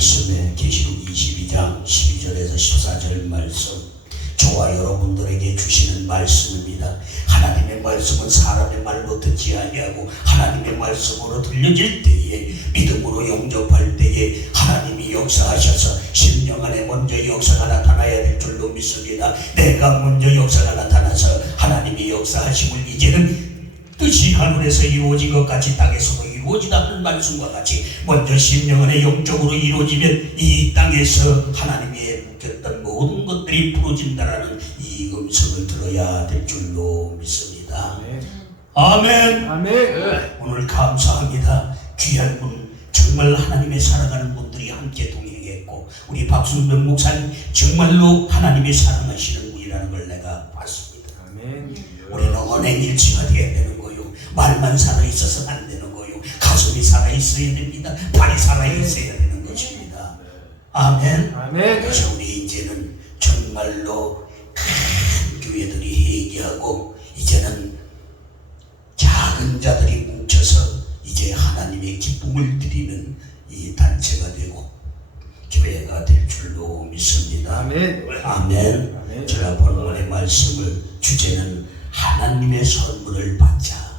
말씀에 계시록 22장 12절에서 14절 말씀, 저와 여러분들에게 주시는 말씀입니다. 하나님의 말씀은 사람의 말로 듣지 아니하고 하나님의 말씀으로 들려질 때에 믿음으로 영접할 때에 하나님이 역사하셔서 심령 안에 먼저 역사가 나타나야 될 줄로 믿습니다. 내가 먼저 역사가 나타나서 하나님이 역사하심을 이제는 뜻이 하늘에서 이루어진 것 같이 땅에서도 이루어지다 하는 말씀과 같이 먼저 심령 안에 영적으로 이루어지면 이 땅에서 하나님이 묵혔던 모든 것들이 풀어진다라는 이 음성을 들어야 될 줄로 믿습니다. 아멘. 아멘. 오늘 감사합니다. 귀한 분, 정말 하나님의 사랑하는 분들이 함께 동행했고 우리 박순병 목사님 정말로 하나님이 사랑하시는 분이라는 걸 내가 봤습니다. 아멘. 우리는 언행일치가 되어야 되는 거요. 말만 살아있어서는 안 되는 거요. 가슴이 살아있어야 됩니다. 발이 살아있어야 되는 것입니다. 아멘. 아멘. 그래서 우리 이제는 정말로 큰 교회들이 회개하고 이제는 작은 자들이 뭉쳐서 이제 하나님의 기쁨을 드리는 이 단체가 되고 교회가 될 줄로 믿습니다. 아멘. 아멘. 아멘. 제가 본문의 말씀을 주제는 하나님의 선물을 받자.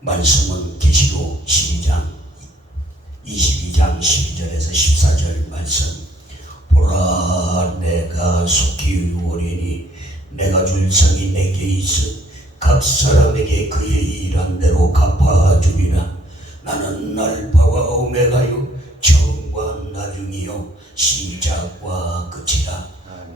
말씀은 계시록 12장 12절에서 14절 말씀. 보라, 내가 속히 오리니 내가 줄 상이 내게 있어 각 사람에게 그의 일한 대로 갚아주리라. 나는 알파와 오메가요 처음과 나중이요 시작과 끝이라.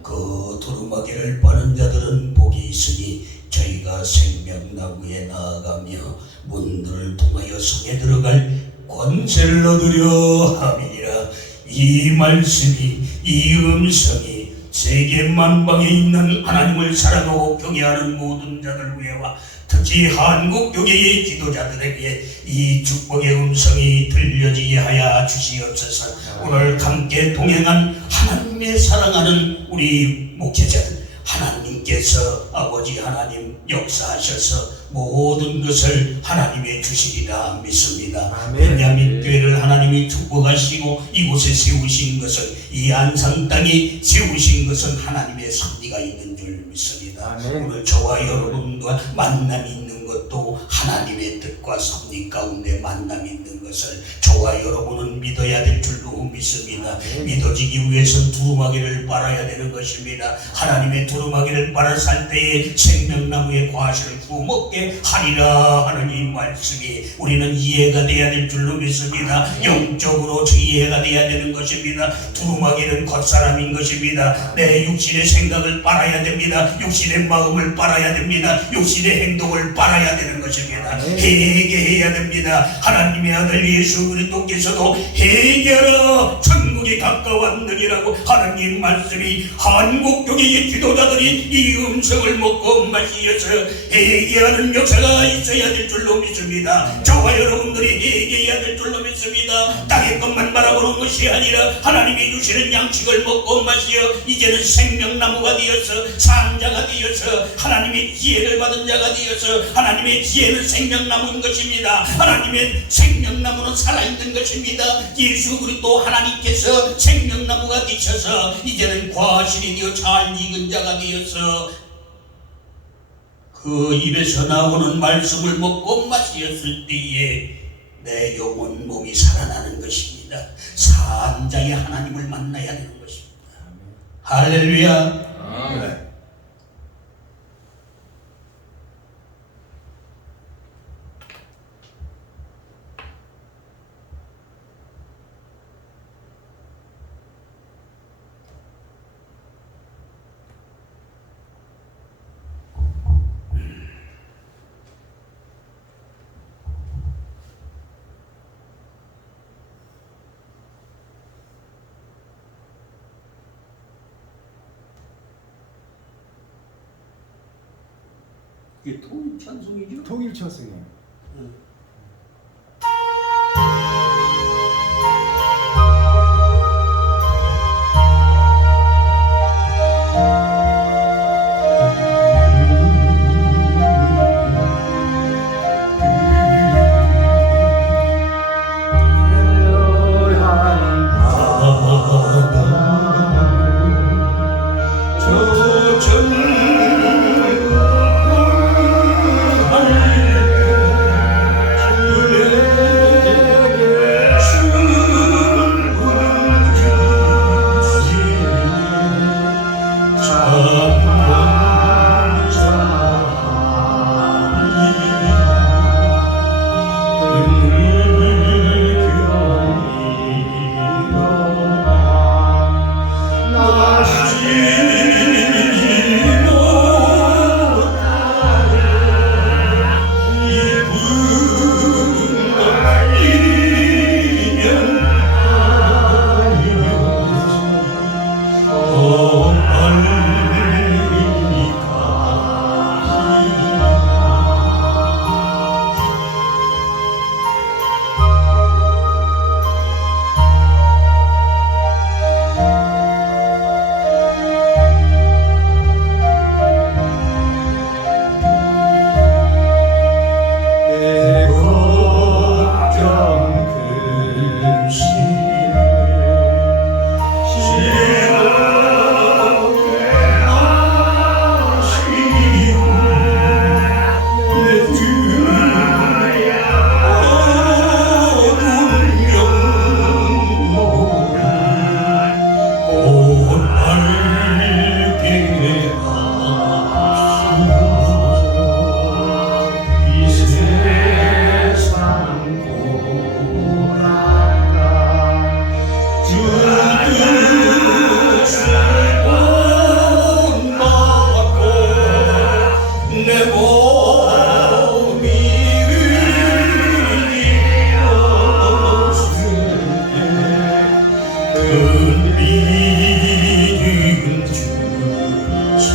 그 두루마기를 빠는 자들은 복이 있으니 저희가 생명나무에 나아가며 문들을 통하여 성에 들어갈 권세를 얻으려 함이니라. 이 말씀이, 이 음성이 세계 만방에 있는 하나님을 사랑하고 경외하는 모든 자들 위에와 특히 한국 교회의 지도자들에게 이 축복의 음성이 들려지게 하여 주시옵소서. 오늘 함께 동행한 하나님의 사랑하는 우리 목회자들, 하나님께서 아버지 하나님 역사하셔서 모든 것을 하나님의 주시리라 믿습니다. 아멘. 베냐민 교회를 하나님이 축복하시고 이곳에 세우신 것은, 이 안상 땅에 세우신 것은 하나님의 섭리가 있는 줄 믿습니다. 아멘. 오늘 저와 여러분과 만남이 있는 것도 하나님의 뜻과 섭리 가운데 만남이 있는 것을 저와 여러분은 믿어야 될 줄로 믿습니다. 믿어지기 위해서는 두루마기를 빨아야 되는 것입니다. 하나님의 두루마기를 빨아 살 때에 생명나무의 과실을 구워 먹게 하리라 하는 이 말씀이 우리는 이해가 돼야 될 줄로 믿습니다. 영적으로 이해가 돼야 되는 것입니다. 두루마기는 겉사람인 것입니다. 내 육신의 생각을 빨아야 됩니다. 육신의 마음을 빨아야 됩니다. 육신의 행동을 빨아야 되는 것입니다. 회개해야 됩니다. 하나님의 아들 예수 그리스도께서도 회개하라 천국이 가까웠느니라고 하나님 말씀이 한국 교회의 지도자들이 이 음성을 먹고 마시어서 회개하는 역사가 있어야 될 줄로 믿습니다. 저와 여러분들이 회개해야 될 줄로 믿습니다. 땅의 것만 바라보는 것이 아니라 하나님이 주시는 양식을 먹고 마시어 이제는 생명나무가 되어서 산자가 되어서 하나님의 지혜를 받은 자가 되어서, 하나님의 지혜는 생명나무인 것입니다. 하나님의 생명나무는 살아있는 것입니다. 예수 그리스도 하나님께서 생명나무가 되셔서 이제는 과실이 되어 잘 익은 자가 되어서 그 입에서 나오는 말씀을 먹고 마시었을 때에 내 영혼 몸이 살아나는 것입니다. 산자의 하나님을 만나야 되는 것입니다. 할렐루야. 아멘. 이게 통일 찬송이죠? 통일 찬송이에요. 할렐루야. 믿음 주소서.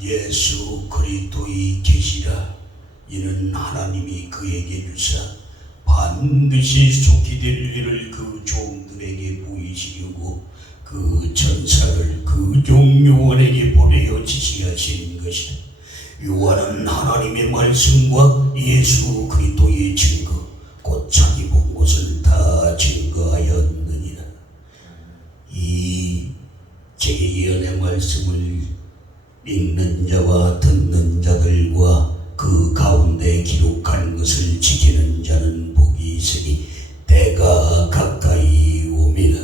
예수 그리스도의 계시라. 이는 하나님이 그에게 주사 반드시 속히 될 일을 그 종들에게 보이시려고 그 전사를 그 종 요한에게 보내어 지시하신 것이라. 요한은 하나님의 말씀과 예수 그리스도의 증거 곧 자기 본 것을 다 증거하였느니라. 이 예언의 말씀을 읽는 자와 듣는 자들과 그 가운데 기록한 것을 지키는 자는 복이 있으니 때가 가까이 옵니다.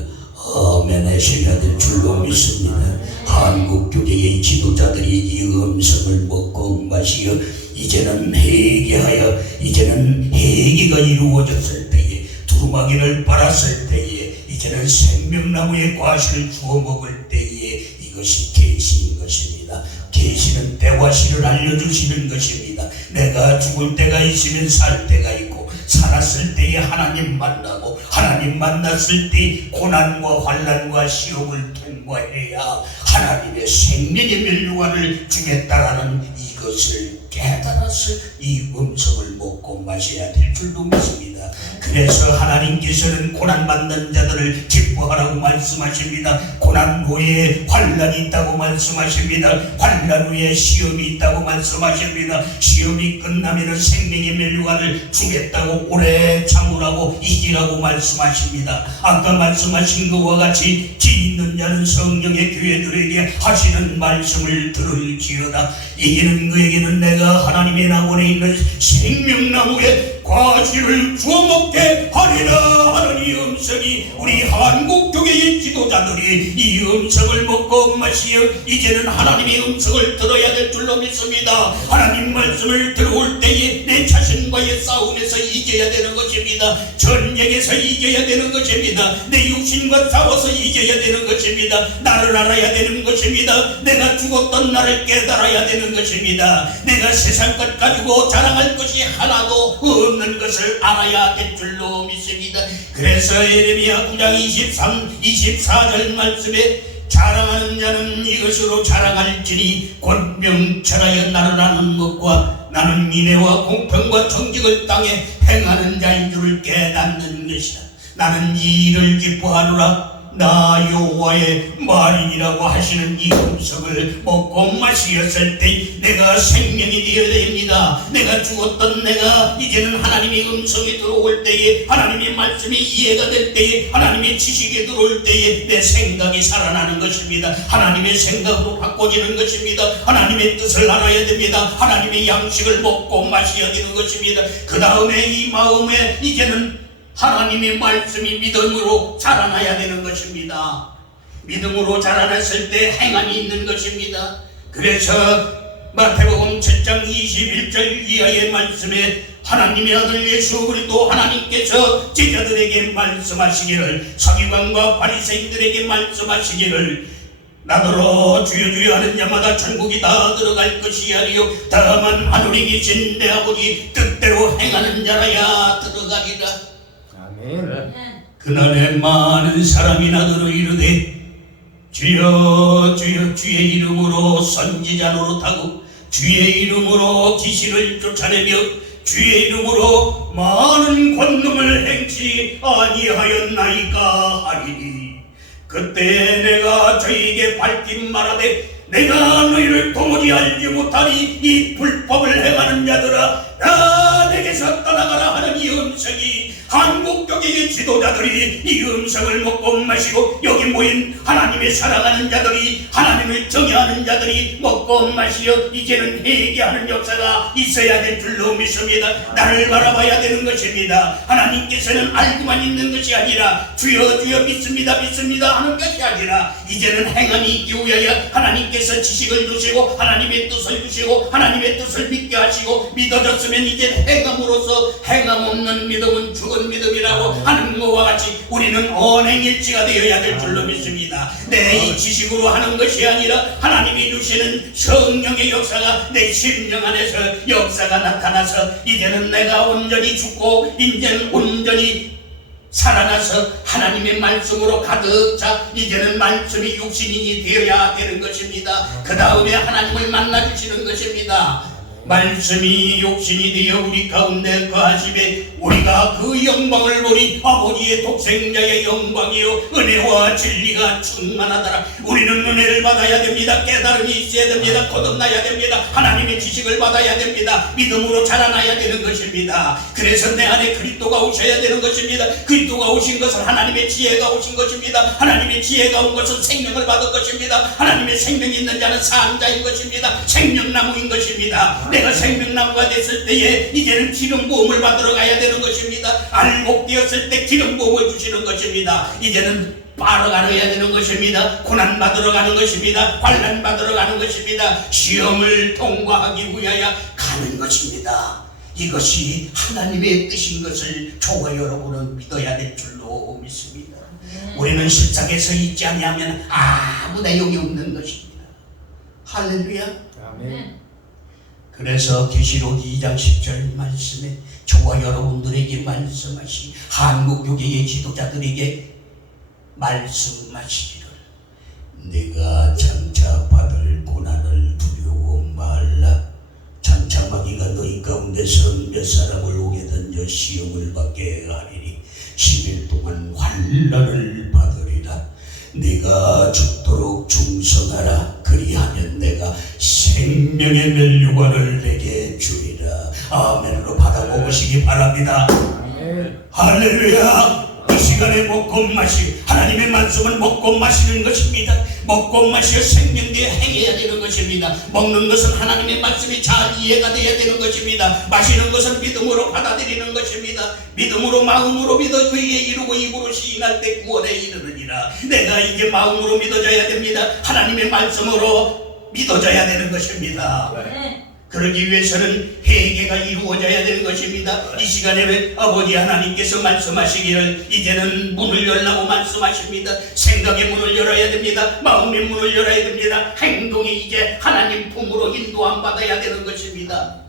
아멘 하셔야 될 줄로 믿습니다. 한국 교회의 지도자들이 이 음성을 먹고 마시어 이제는 회개하여 이제는 회개가 이루어졌을 때에 두루마기를 빨았을 때에 이제는 생명나무의 과실을 주워 먹을 때에 이것이 계시인 것입니다. 계시는 때와 시를 알려주시는 것입니다. 내가 죽을 때가 있으면 살 때가 있고 살았을 때에 하나님 만나고 하나님 만났을 때 고난과 환난과 시험을 통과해야 하나님의 생명의 멸류관을 주겠다라는 이것을 깨달아서 이 음성을 먹고 마셔야 될 줄로 믿습니다. 그래서 하나님께서는 고난받는 자들을 기뻐하라고 말씀하십니다. 고난 후에 환난이 있다고 말씀하십니다. 환난 후에 시험이 있다고 말씀하십니다. 시험이 끝나면 생명의 멸류관을 주겠다고 오래 참으라고 이기라고 말씀하십니다. 아까 말씀하신 것과 같이 지 있는 자는 성령의 교회들에게 하시는 말씀을 들을지어다. 이기는 그에게는 내가 하나님의 낙원에 있는 생명나무의 과실을 주워 먹게 하리라 하는 이 음성이 우리 한국교회의 지도자들이 이 음성을 먹고 마시어 이제는 하나님의 음성을 들어야 될 줄로 믿습니다. 하나님 말씀을 들어올 때에 내 자신과의 싸움에서 이겨야 되는 것입니다. 전쟁에서 이겨야 되는 것입니다. 내 육신과 싸워서 이겨야 되는 것입니다. 나를 알아야 되는 것입니다. 내가 죽었던 나를 깨달아야 되는 것입니다. 내가 세상 것 가지고 자랑할 것이 하나도 없는 것을 알아야 될 줄로 믿습니다. 그래서 예레미야 9장 24절 말씀에 자랑하는 자는 이것으로 자랑할지니 곧 명철하여 나를 아는 것과 나는 인애와 공평과 정직을 땅에 행하는 자인 줄을 깨닫는 것이다. 나는 이 일을 기뻐하노라. 나 여호와의 말이니라고 하시는 이 음성을 먹고 마시었을 때 내가 생명이 되어야 됩니다. 내가 죽었던 내가 이제는 하나님의 음성이 들어올 때에 하나님의 말씀이 이해가 될 때에 하나님의 지식이 들어올 때에 내 생각이 살아나는 것입니다. 하나님의 생각으로 바꿔지는 것입니다. 하나님의 뜻을 알아야 됩니다. 하나님의 양식을 먹고 마셔야 되는 것입니다. 그 다음에 이 마음에 이제는 하나님의 말씀이 믿음으로 자라나야 되는 것입니다. 믿음으로 자라났을 때 행함이 있는 것입니다. 그래서 마태복음 7장 21절 이하의 말씀에 하나님의 아들 예수 그리스도 하나님께서 제자들에게 말씀하시기를 서기관과 바리새인들에게 말씀하시기를 나더러 주여 주여 하는 자마다 천국이 다 들어갈 것이 아니요 다만 하늘에 계신 내 아버지 뜻대로 행하는 자라야 들어가리라. 그날에 많은 사람이 나더러 이르되 주여 주여 주의 이름으로 선지자 노릇하고 주의 이름으로 귀신을 쫓아내며 주의 이름으로 많은 권능을 행치 아니하였나이까 하리니 그때 내가 저희에게 밝힌 말하되 내가 너희를 도무지 알지 못하니 이 불법을 행하는 자들아 다 내게서 떠나가라 하는 이 음성이 한국교회의 지도자들이 이 음성을 먹고 마시고 여기 모인 하나님의 사랑하는 자들이 하나님을 정의하는 자들이 먹고 마시어 이제는 회개하는 역사가 있어야 될 줄로 믿습니다. 나를 바라봐야 되는 것입니다. 하나님께서는 알고만 있는 것이 아니라 주여 주여 믿습니다 믿습니다 하는 것이 아니라 이제는 행함이 있기 위하여 하나님께서 지식을 주시고 하나님의 뜻을 주시고 하나님의 뜻을 믿게 하시고 믿어졌으면 이제 행함으로써 행함 없는 믿음은 죽어 어리석은 믿음이라고 하는 것과 같이 우리는 언행일치가 되어야 될 줄로 믿습니다. 내 이 지식으로 하는 것이 아니라 하나님이 주시는 성령의 역사가 내 심령 안에서 역사가 나타나서 이제는 내가 온전히 죽고 이제는 온전히 살아나서 하나님의 말씀으로 가득 차 이제는 말씀이 육신인이 되어야 되는 것입니다. 그 다음에 하나님을 만나주시는 것입니다. 말씀이 육신이 되어 우리 가운데 거하심에 우리가 그 영광을 보니 아버지의 독생자의 영광이요 은혜와 진리가 충만하더라. 우리는 은혜를 받아야 됩니다. 깨달음이 있어야 됩니다. 거듭나야 됩니다. 하나님의 지식을 받아야 됩니다. 믿음으로 자라나야 되는 것입니다. 그래서 내 안에 그리스도가 오셔야 되는 것입니다. 그리스도가 오신 것은 하나님의 지혜가 오신 것입니다. 하나님의 지혜가 온 것은 생명을 받은 것입니다. 하나님의 생명이 있는 자는 산자인 것입니다. 생명나무인 것입니다. 내가 생명나무가 됐을 때에 이제는 기름 부음을 받으러 가야 되는 것입니다. 알곡되었을 때 기름 부음을 주시는 것입니다. 이제는 빨아가야 되는 것입니다. 고난 받으러 가는 것입니다. 환난 받으러 가는 것입니다. 시험을 통과하기 위하여 가는 것입니다. 이것이 하나님의 뜻인 것을 저와 여러분은 믿어야 될 줄로 믿습니다. 우리는 실상에서 있지 아니하면 아무 내용이 없는 것입니다. 할렐루야. 아멘. 그래서 계시록 2장 10절 말씀에 저와 여러분들에게 말씀하시 한국교회의 지도자들에게 말씀하시기를 내가 장차 받을 고난을 두려워 말라. 장차 마귀가 너희 가운데서 몇 사람을 오게 던져 시험을 받게 하리니 10일 동안 환난을 받으리라. 네가 죽도록 충성하라. 그리하면 내가 생명의 면류관을 내게 주리라. 아멘으로 받아보시기 바랍니다. 아멘. 할렐루야. 이 시간에 먹고 마시 하나님의 말씀은 먹고 마시는 것입니다. 먹고 마시어 생명되어 행해야 되는 것입니다. 먹는 것은 하나님의 말씀이 잘 이해가 되어야 되는 것입니다. 마시는 것은 믿음으로 받아들이는 것입니다. 믿음으로 마음으로 믿어 의에 이루고 입으로 시인할 때 구원에 이르느니라. 내가 이제 마음으로 믿어져야 됩니다. 하나님의 말씀으로 믿어져야 되는 것입니다. 그러기 위해서는 회개가 이루어져야 되는 것입니다. 이 시간에 아버지 하나님께서 말씀하시기를 이제는 문을 열라고 말씀하십니다. 생각의 문을 열어야 됩니다. 마음의 문을 열어야 됩니다. 행동이 이제 하나님 품으로 인도함 받아야 되는 것입니다.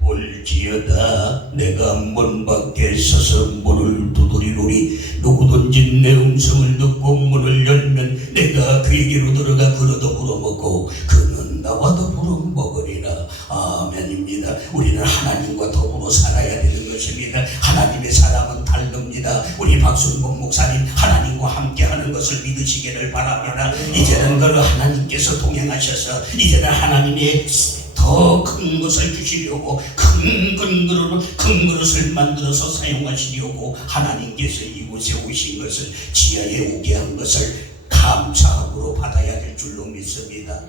볼지어다 내가 문 밖에 서서 문을 두드리노니 누구든지 내 음성을 듣고 문을 열면 내가 그에게로 들어가 그로 더불어 먹고 그는 나와 더불어 먹으리라. 아멘입니다. 우리는 하나님과 더불어 살아야 되는 것입니다. 하나님의 사랑은 다릅니다. 우리 박순봉 목사님 하나님과 함께하는 것을 믿으시기를 바랍니다. 이제는 그 하나님께서 동행하셔서 이제는 하나님의 더 큰 것을 주시려고 큰 그릇을 만들어서 사용하시려고 하나님께서 이곳에 오신 것을 지하에 오게 한 것을 감사함으로 받아야 될 줄로 믿습니다.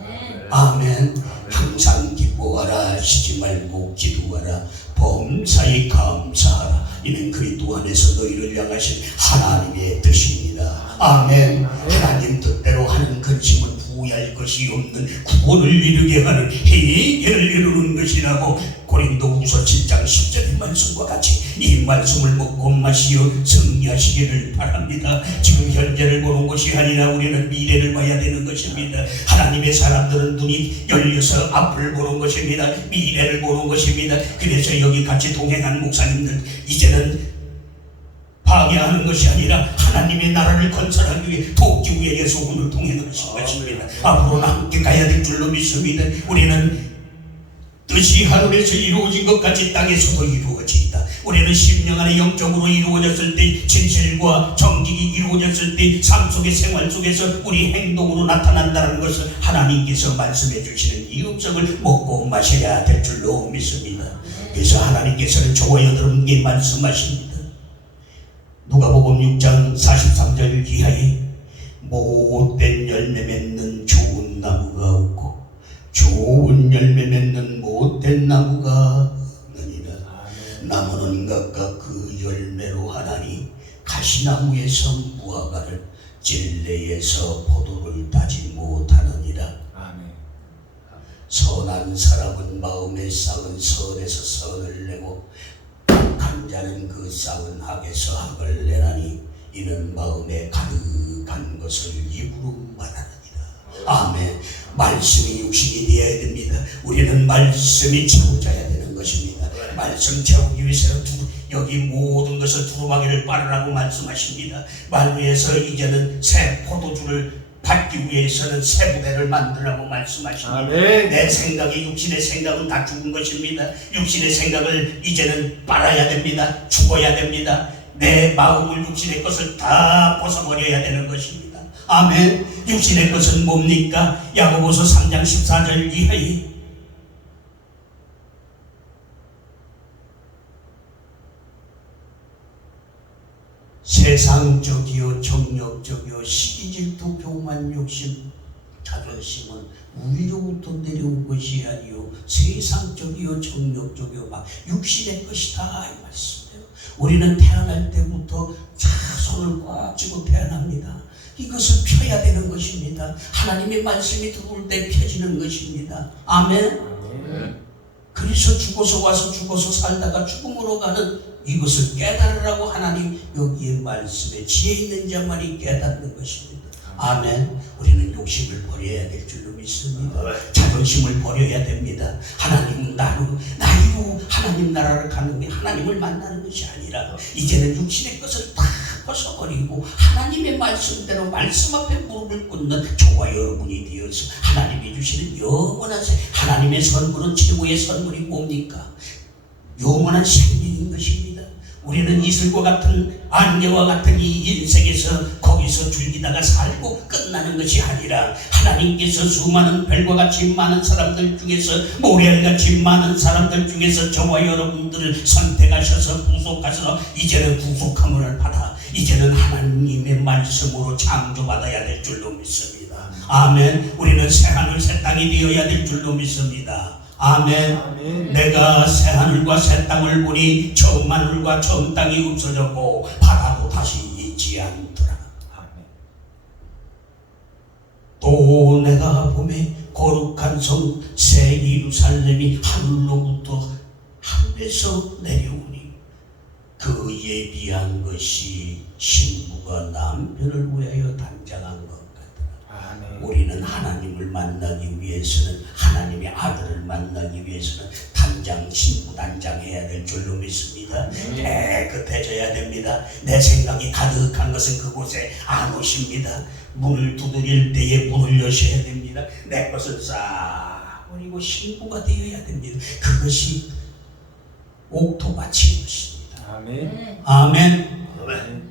아멘. 항상 기뻐하라. 쉬지 말고 기도하라. 범사에 감사하라. 이는 그리스도 안에서 너희를 향하신 하나님의 뜻입니다. 아멘. 하나님 뜻대로 하는 근심은 후회할 것이 없는 구원을 이루게 하는 해결을 이루는 것이라고 고린도후서 7장 10절의 말씀과 같이 이 말씀을 먹고 마시어 승리하시기를 바랍니다. 지금 현재를 보는 것이 아니라 우리는 미래를 봐야 되는 것입니다. 하나님의 사람들은 눈이 열려서 앞을 보는 것입니다. 미래를 보는 것입니다. 그래서 여기 같이 동행한 목사님들 이제는 방해하는 것이 아니라 하나님의 나라를 건설하기 위해 돕기 위해서 오늘 동행하신 것입니다. 앞으로는 함께 가야 될 줄로 믿습니다. 우리는 뜻이 하늘에서 이루어진 것 같이 땅에서도 이루어진다. 우리는 심령 안에 영적으로 이루어졌을 때 진실과 정직이 이루어졌을 때 삶 속의 생활 속에서 우리 행동으로 나타난다는 것을 하나님께서 말씀해 주시는 이 음성을 먹고 마셔야 될 줄로 믿습니다. 그래서 하나님께서는 저와 여러분께 말씀하십니다. 누가복음 6장 43절 이하에 못된 열매 맺는 좋은 나무가 없고 좋은 열매 맺는 못된 나무가 없느니라. 나무는 각각 그 열매로 하나니 가시나무에서 무화과를 찔레에서 포도를 따지 못하느니라. 아멘. 선한 사람은 마음에 쌓은 선에서 선을 내고 악한 한 자는 그 썩은 학에서 학을 내나니 이는 마음에 가득한 것을 입으로 말하느니라. 아멘. 말씀이 육신이 되어야 됩니다. 우리는 말씀이 채워져야 되는 것입니다. 말씀 채우기 위해서는 여기 모든 것을 두루마기를 빨으라고 말씀하십니다. 말위에서 이제는 새 포도주를 받기 위해서는 새 부대를 만들라고 말씀하십니다. 아멘. 내 생각이 육신의 생각은 다 죽은 것입니다. 육신의 생각을 이제는 빨아야 됩니다. 죽어야 됩니다. 내 마음을 육신의 것을 다 벗어버려야 되는 것입니다. 아멘. 육신의 것은 뭡니까? 야고보서 3장 14절 이하에 세상적이요 정력적이요 시기질투 교만 욕심 자존심은 위로부터 내려온 것이 아니요 세상적이요 정력적이요 막 육신의 것이다 이 말씀이에요. 우리는 태어날 때부터 손을 꽉 쥐고 태어납니다. 이것을 펴야 되는 것입니다. 하나님의 말씀이 들어올 때 펴지는 것입니다. 아멘. 그래서 죽어서 와서 죽어서 살다가 죽음으로 가는 이것을 깨달으라고 하나님 여기에 말씀에 지혜 있는 자만이 깨닫는 것입니다. 아멘. 우리는 욕심을 버려야 될 줄로 믿습니다. 자존심을 버려야 됩니다. 하나님은 나이로 하나님 나라를 가는 게 하나님을 만나는 것이 아니라 이제는 육신의 것을 다 벗어버리고 하나님의 말씀대로 말씀 앞에 무릎을 꿇는 저와 여러분이 되어서 하나님이 주시는 영원한 하나님의 선물은 최고의 선물이 뭡니까? 영원한 생명인 것입니다. 우리는 이슬과 같은 안개와 같은 이 인생에서 거기서 즐기다가 살고 끝나는 것이 아니라 하나님께서 수많은 별과 같이 많은 사람들 중에서 모래알같이 많은 사람들 중에서 저와 여러분들을 선택하셔서 구속하셔서 이제는 구속함을 받아 이제는 하나님의 말씀으로 창조받아야 될 줄로 믿습니다. 아멘. 우리는 새하늘 새 땅이 되어야 될 줄로 믿습니다. 아멘. 아멘. 내가 새 하늘과 새 땅을 보니 처음 하늘과 처음 땅이 없어졌고 바다도 다시 있지 않더라. 아멘. 또 내가 보매 거룩한 성 새 예루살렘이 하늘로부터 하늘에서 내려오니 그 예비한 것이 신부가 남편을 위하여 단장한 것 같더라. 아멘. 우리는 하나님을 만나기 위해서는 하나님의 아들을 만나기 위해서는 신부 단장해야 될 줄로 믿습니다. 깨끗해져야 됩니다. 내 생각이 가득한 것은 그곳에 안 오십니다. 문을 두드릴 때에 문을 여셔야 됩니다. 내 것을 싹 버리고 신부가 되어야 됩니다. 그것이 옥토밭인 것입니다. 아멘. 아멘. 아멘.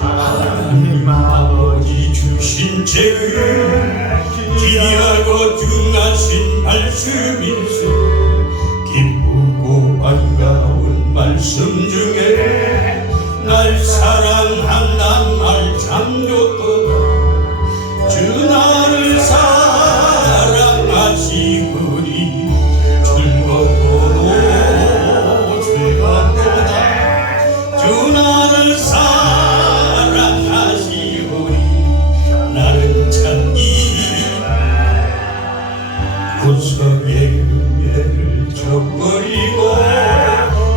하나님 아버지 주신 죄를 기리하고 등하신 말씀일세 기쁘고 반가운 말씀 중에 날 사랑한단 말 참 좋도다. 주 나를 사랑하시구니 즐겁고 즐겁도다. 주 나를 사랑하시구니 나는 참 구석의 은혜를 저버리고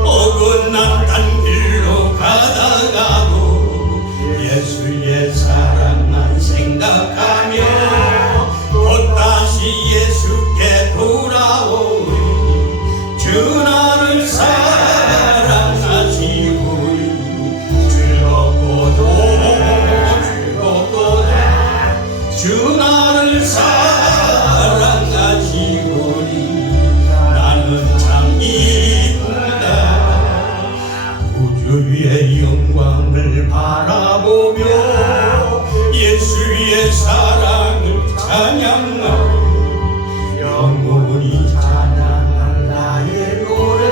어긋난 딴 길로 가다가도 예수의 사랑만 생각하며 곧 다시 예수께 돌아오리. 주 나를 사랑하시구니 즐겁고도 즐겁도다. 주 나를 사랑하시구니 나는 참 이쁘다. 구주의 영광을 바라보며 예수의 사랑을 찬양하리. 영원히 찬양할 나의 노래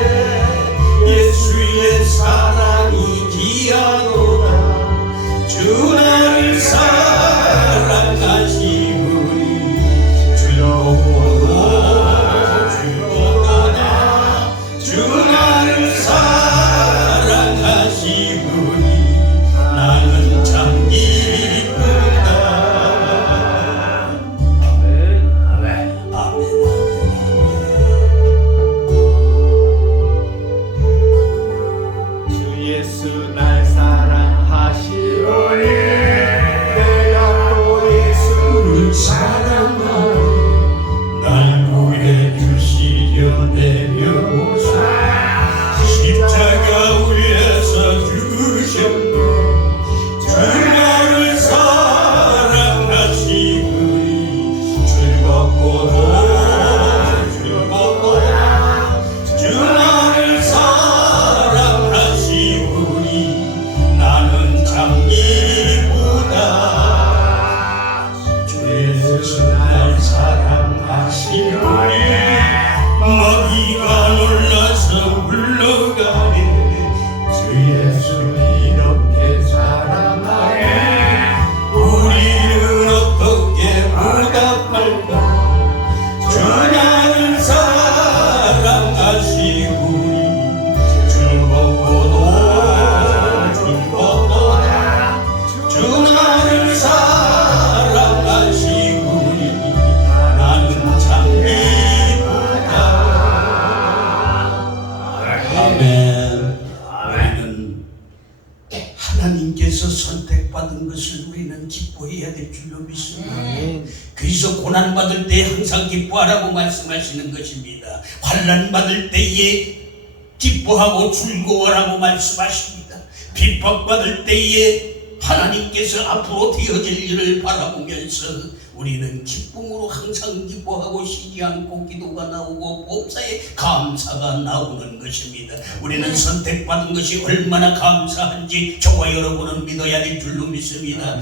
예수의 사랑이 귀하도다. 주 나를 사랑하시구니 즐겁고도 즐겁도다. 주 나를 사랑하시구니 주 나를 사랑하시오니 나는 참 기쁘다. 주 예수 날 사랑하시오니 먹이가 놀라서 울러가네. 주 예수 이렇게 사랑하네. 우리는 어떻게 보답할까? 주 나를 사랑하시오니 즐거워도 주 나를 사랑하시오니 나는 참 기쁘다. 아멘. 우리는 하나님께서 선택받은 것을 우리는 기뻐해야 될 줄로 믿습니다. 그래서 고난받을 때 항상 기뻐하라고 말씀하시는 것입니다. 환난받을 때에 기뻐하고 즐거워라고 말씀하십니다. 핍박받을 때에 하나님께서 앞으로 되어질 일을 바라보면서 우리는 기쁨으로 항상 기뻐하고 쉬지 않고 기도가 나오고 범사에 감사가 나오는 것입니다. 우리는 선택받은 것이 얼마나 감사한지 저와 여러분은 믿어야 될 줄로 믿습니다.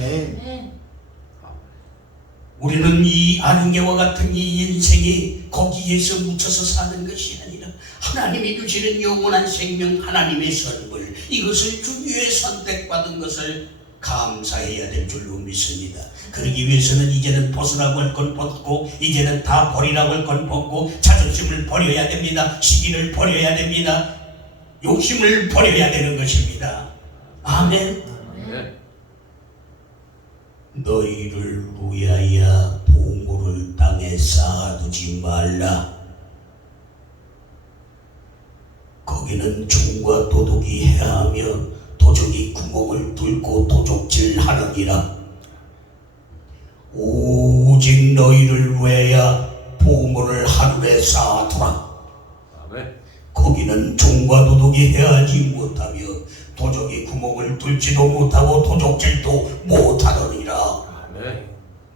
우리는 이 안개와 같은 이 인생에 거기에서 묻혀서 사는 것이 아니라 하나님이 주시는 영원한 생명, 하나님의 선물, 이것을 주기 위해 선택받은 것을 감사해야 될 줄로 믿습니다. 그러기 위해서는 이제는 벗으라고 할 건 벗고, 이제는 다 버리라고 할 건 벗고, 자존심을 버려야 됩니다. 시기를 버려야 됩니다. 욕심을 버려야 되는 것입니다. 아멘. 너희를 위하여 보물을 땅에 쌓아두지 말라. 거기는 종과 도둑이 해하며 도적이 구멍을 뚫고 도적질하느니라. 오직 너희를 위하여 보물을 하늘에 쌓아두라. 거기는 종과 도둑이 해하지 못하며 도적이 구멍을 뚫지도 못하고 도적질도 못하느니라.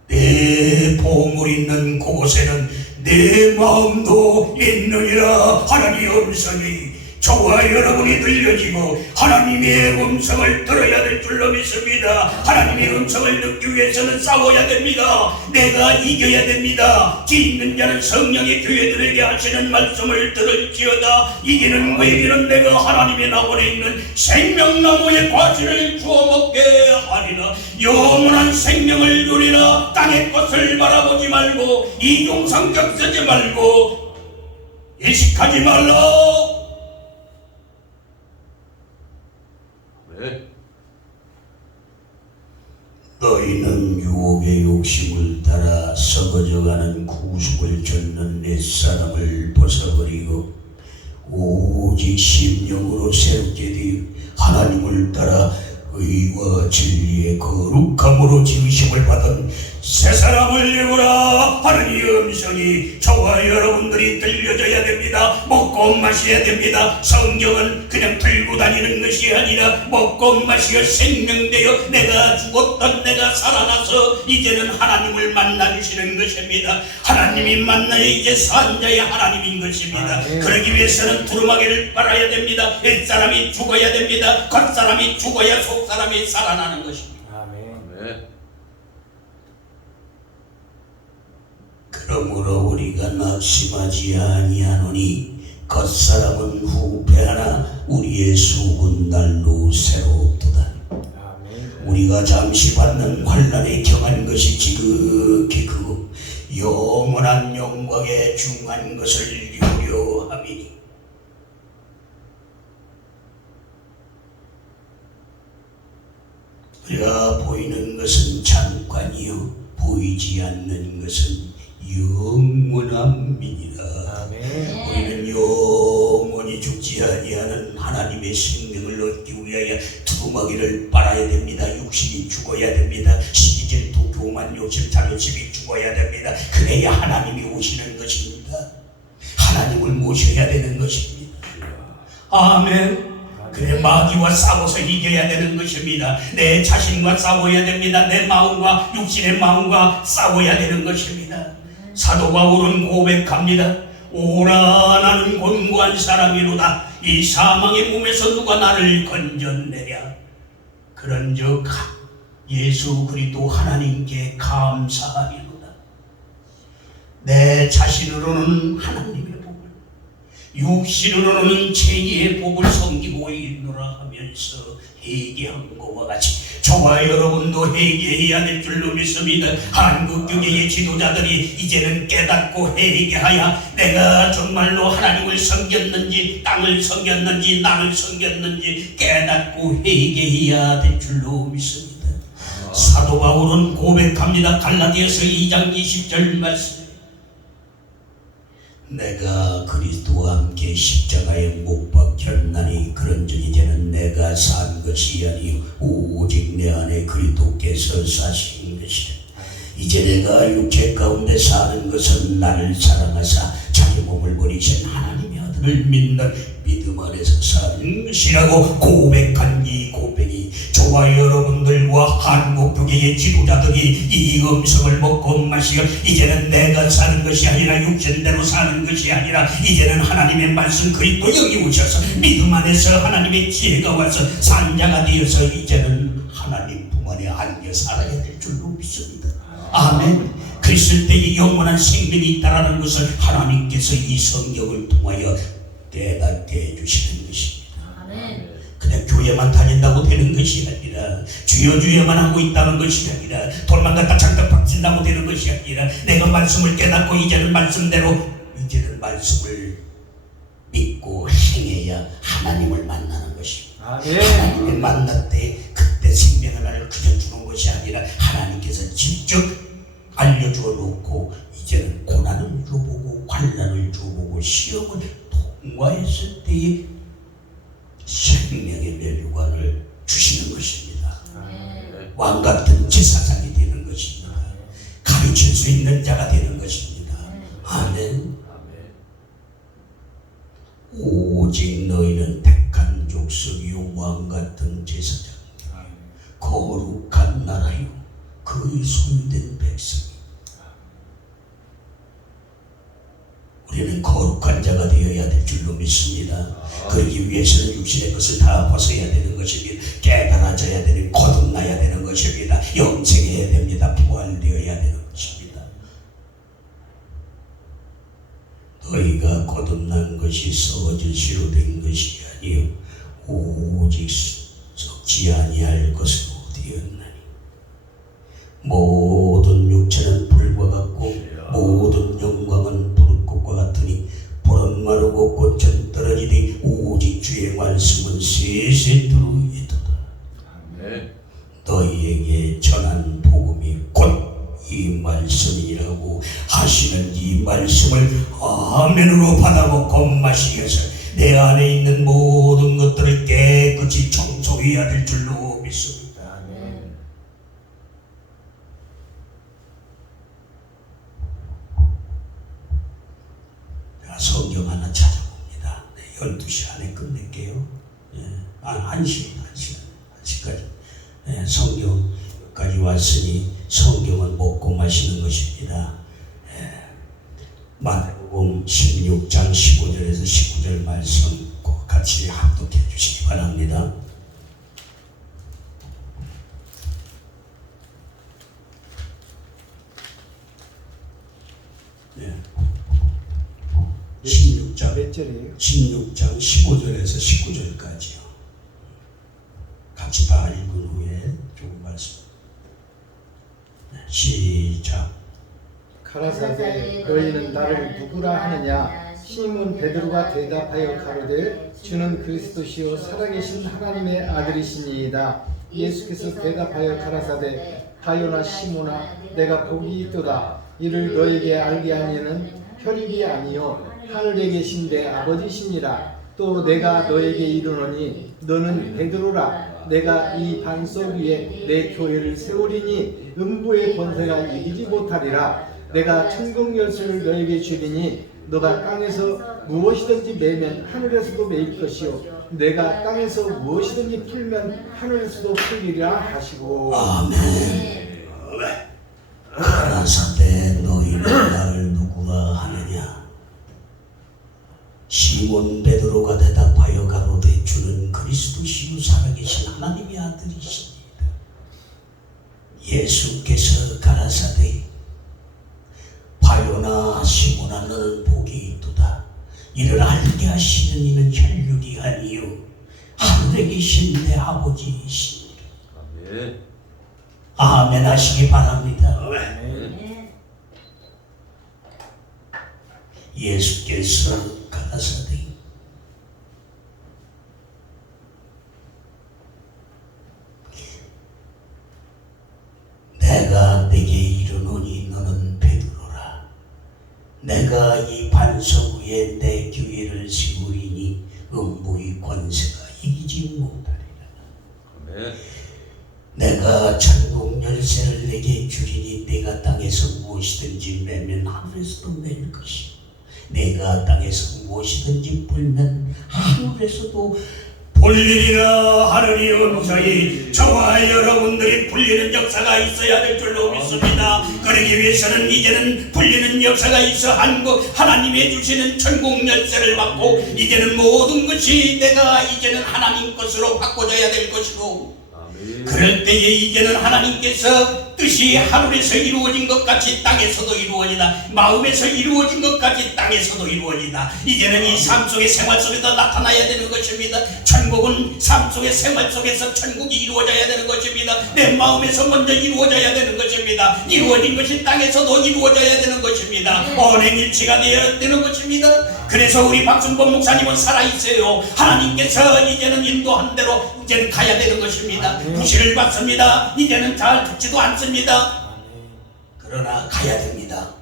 내 보물 있는 그곳에는 내 마음도 있느니라. 하나님의 음성이 저와 여러분이 들려지고 하나님의 음성을 들어야 될 줄로 믿습니다. 하나님의 음성을 듣기 위해서는 싸워야 됩니다. 내가 이겨야 됩니다. 기 있는 자는 성령의 교회들에게 하시는 말씀을 들을지어다. 이기는 그에게는 내가 하나님의 낙원에 있는 생명나무의 과실을 주어 먹게 하리라. 영원한 생명을 누리라. 땅의 것을 바라보지 말고 이중성격 쓰지 말고 예식하지 말라. 너희는 유혹의 욕심을 따라 썩어져가는 구속을 쫓는 옛사람을 벗어버리고 오직 심령으로 새롭게 되어 하나님을 따라 의와 진리의 거룩함으로 지으심을 받은 새 사람을 입으라. 하나님의 음성이 저와 여러분들이 들려져야 됩니다. 먹고 마셔야 됩니다. 성경은 그냥 들고 다니는 것이 아니라 먹고 마시어 생명되어 내가 죽었던 내가 살아나서 이제는 하나님을 만나주시는 것입니다. 하나님이 만나야 이제 산 자의 하나님인 것입니다. 그러기 위해서는 두루마기를 빨아야 됩니다. 옛사람이 죽어야 됩니다. 겉사람이 죽어야 속사람이 살아나는 것입니다. 그러므로 우리가 낙심하지 아니하노니 겉사람은 후패하나 우리의 속은 날로 새롭도다. 우리가 잠시 받는 환난에 경한 것이 지극히 크고 영원한 영광에 중한 것을 유료함이니 우리가 보이는 것은 잠깐이요 보이지 않는 것은 영원함이니라. 우리는 영원히 죽지 아니하는 하나님의 생명을 얻기 위하여 두루마기를 빨아야 됩니다. 육신이 죽어야 됩니다. 시기질투, 교만, 욕심, 자존심이 죽어야 됩니다. 그래야 하나님이 오시는 것입니다. 하나님을 모셔야 되는 것입니다. 아멘. 그래 마귀와 싸워서 이겨야 되는 것입니다. 내 자신과 싸워야 됩니다. 내 마음과 육신의 마음과 싸워야 되는 것입니다. 사도 바울은 고백합니다. 오라 나는 곤고한 사람이로다. 이 사망의 몸에서 누가 나를 건져내랴. 그런즉 예수 그리스도 하나님께 감사하리로다. 내 자신으로는 하나님의 복을, 육신으로는 죄의 복을 섬기고 있노라 하면서 회개한 것과 같이 저와 여러분도 회개해야 될 줄로 믿습니다. 한국교회의 지도자들이 이제는 깨닫고 회개하여 내가 정말로 하나님을 섬겼는지 땅을 섬겼는지 나를 섬겼는지 깨닫고 회개해야 될 줄로 믿습니다. 사도 바울은 고백합니다. 갈라디아서 2장 20절 말씀. 내가 그리스도와 함께 십자가에 못 박혔나니 그런즉 이제는 내가 산 것이 아니요 오직 내 안에 그리스도께서 사신 것이라. 이제 내가 육체 가운데 사는 것은 나를 사랑하사 자기 몸을 버리신 하나님의 아들을 믿는 믿음 안에서 사는 것이라고 고백한 이 고백이 저와 여러분들과 한국교회의 지도자들이 이 음성을 먹고 마시고 이제는 내가 사는 것이 아니라 육신대로 사는 것이 아니라 이제는 하나님의 말씀 그리스도 여기 오셔서 믿음 안에서 하나님의 지혜가 와서 산자가 되어서 이제는 하나님 품 안에 안겨 살아야 될 줄로 믿습니다. 아멘. 그랬을 때 이 영원한 생명이 있다라는 것을 하나님께서 이 성경을 통하여 깨닫게 해주시는 것입니다. 아멘. 그냥 교회만 다닌다고 되는 것이 아니라 주여 주여만 하고 있다는 것이 아니라 돌만 갖다 장작 박친다고 되는 것이 아니라 내가 말씀을 깨닫고 이제는 말씀대로 이제는 말씀을 믿고 행해야 하나님을 만나는 것입니다. 하나님을 만날 때 그때 생명을 나를 그저 주는 것이 아니라 하나님께서 직접 알려주어 놓고 이제는 고난을 줘보고 환난을 줘보고 시험을 통과했을 때에 생명의 멸류관을 주시는 것입니다. 왕같은 제사장이 되는 것입니다. 가르칠 수 있는 자가 되는 것입니다. 아멘. 오직 너희는 택한 족속이요 왕같은 제사장이요 거룩한 나라요 그의 소유된 백성이요. 우리는 거룩한 자가 되어야 될 줄로 믿습니다. 그러기 위해서는 육신의 것을 다 벗어야 되는 것입니다. 깨달아져야 되는, 거듭나야 되는 것입니다. 영생해야 됩니다. 부활되어야 되는 것입니다. 너희가 거듭난 것이 썩어질 시로 된 것이 아니요 오직 썩지 아니할 것으로 되었나니 모든 육체는 불과 같고 모든 영광은 푸른꽃과 같으니 푸른 마르고 꽃은 떨어지니 오직 주의 말씀은 세세토록 있도다. 너희에게 전한 복음이 곧 이 말씀이라고 하시는 이 말씀을 아멘으로 받아먹고 마시면서 내 안에 있는 모든 것들을 깨끗이 청소해야 될 줄로 믿습니다. 성경 하나 찾아봅니다. 12시 안에 끝낼게요. 1시까지. 성경까지 왔으니 성경은 먹고 마시는 것입니다. 마태복음 16장 15절에서 19절 말씀 꼭 같이 합독해 주시기 바랍니다. 네. 16장 몇 절이에요? 16장 15절에서 19절까지요. 같이 다 읽은 후에 좋은 말씀. 시작. 가라사대 너희는 나를 누구라 하느냐? 시몬 베드로가 대답하여 가로되 주는 그리스도시요 살아계신 하나님의 아들이시니이다. 예수께서 대답하여 가라사대 가요나 시몬아 내가 복이 있도다. 이를 너에게 알게 하니는 혈육이 아니요 하늘에 계신 내 아버지시니라. 또 내가 너에게 이르노니 너는 베드로라. 내가 이 반석 위에 내 교회를 세우리니 음부의 권세가 이기지 못하리라. 내가 천국 열쇠를 너에게 주리니 너가 땅에서 무엇이든지 매면 하늘에서도 매일 것이요 내가 땅에서 무엇이든지 풀면 하늘에서도 풀리리라 하시고. 아멘. 가라사대 너희는 나를 하나님의 아들이십니다. 예수께서 가라사대 바요나 시몬아 너는 복이 있도다. 이를 알게 하시는 이는 혈육이 아니요 하늘에 계신 내 아버지이시니라. 아멘. 아멘 하시기 바랍니다. 아멘. 예수께서 가라사대 내가 네게 이르노니 너는 베드로라. 내가 이 반석 위에 내 교회를 세우리니 음부의 권세가 이기지 못하리라. 아멘. 내가 천국 열쇠를 내게 주리니 내가 땅에서 무엇이든지 매면 하늘에서도 맬 것이요 내가 땅에서 무엇이든지 불면 하늘에서도 불리리라 하느니요. 저와 여러분들이 불리는 역사가 있어야 될 줄로 믿습니다. 그러기 위해서는 이제는 불리는 역사가 있어 하나님이 주시는 천국 열쇠를 받고 이제는 모든 것이 내가 이제는 하나님 것으로 바꿔져야 될 것이고 아멘. 그럴 때에 이제는 하나님께서 뜻이 하늘에서 이루어진 것 같이 땅에서도 이루어지다. 마음에서 이루어진 것 같이 땅에서도 이루어진다. 이제는 이 삶 속의 생활 속에서 나타나야 되는 것입니다. 천국은 삶 속의 생활 속에서 천국이 이루어져야 되는 것입니다. 내 마음에서 먼저 이루어져야 되는 것입니다. 이루어진 것이 땅에서도 이루어져야 되는 것입니다. 언행일치가 되어야 되는 것입니다. 그래서 우리 박순범 목사님은 살아있어요. 하나님께서 이제는 인도한 대로 이제는 가야 되는 것입니다. 부시를 받습니다. 이제는 잘 듣지도 않습니다. 그러나 가야 됩니다.